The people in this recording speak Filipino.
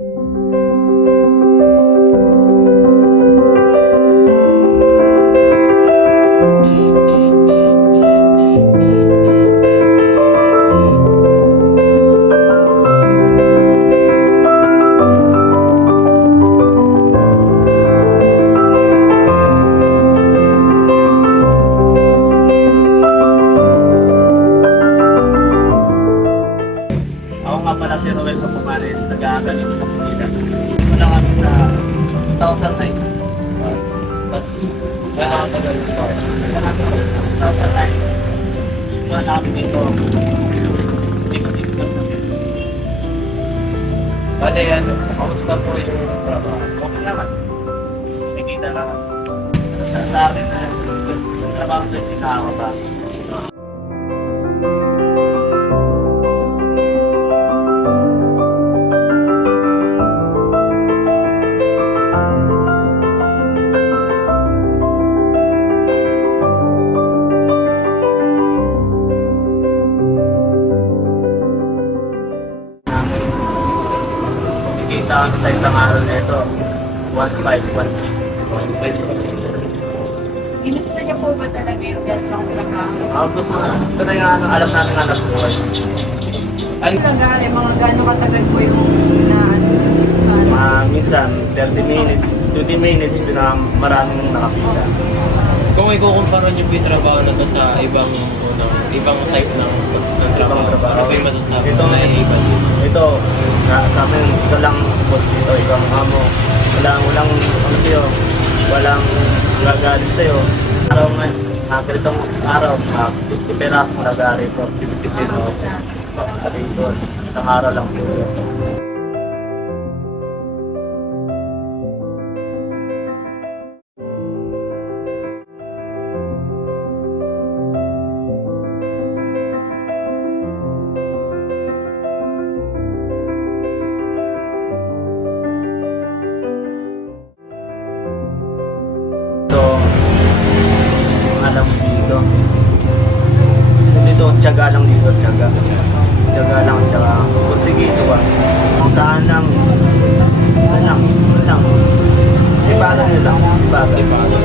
Ako nga pala si Roel Papumares, nag-aasal dito sa Manila. Dito lang kami sa 2009. Tapos, gano'n ako tagal dito. 2009. Simula na kami dito. Dito lang na fest. Bale yan, kamusta po yung trabaho? Okay naman. Nakikita naman. Sa akin na yung trabaho ko hindi nakakapasok. Kita kami sa isang araw na ito, 1,500. Ginusto niya po ba talaga yung ganitong trabaho? Gusto ko, ito na yung alam namin anak buhay. Lagari, mga gano'ng katagal po yung Minsan, 30 minutes, 20 minutes, maraming nakapila. Kung ikukumpara niyo po yung trabaho na to sa ibang type ng trabaho, ano po yung masasabi Ito, na iba? ito, sa amin, ito lang boss dito, ikaw ang amo. Walang ano sa'yo, walang gagalit sa'yo. Araw nga, ganitong araw, 50 peras mo nagari po, 50 pesos. Dito, isang araw lang siguro. Alam mo dito tiyaga lang dito, tiyaga lang, tiyaga kursigido ba kung saan lang sipagan nyo lang, sipagan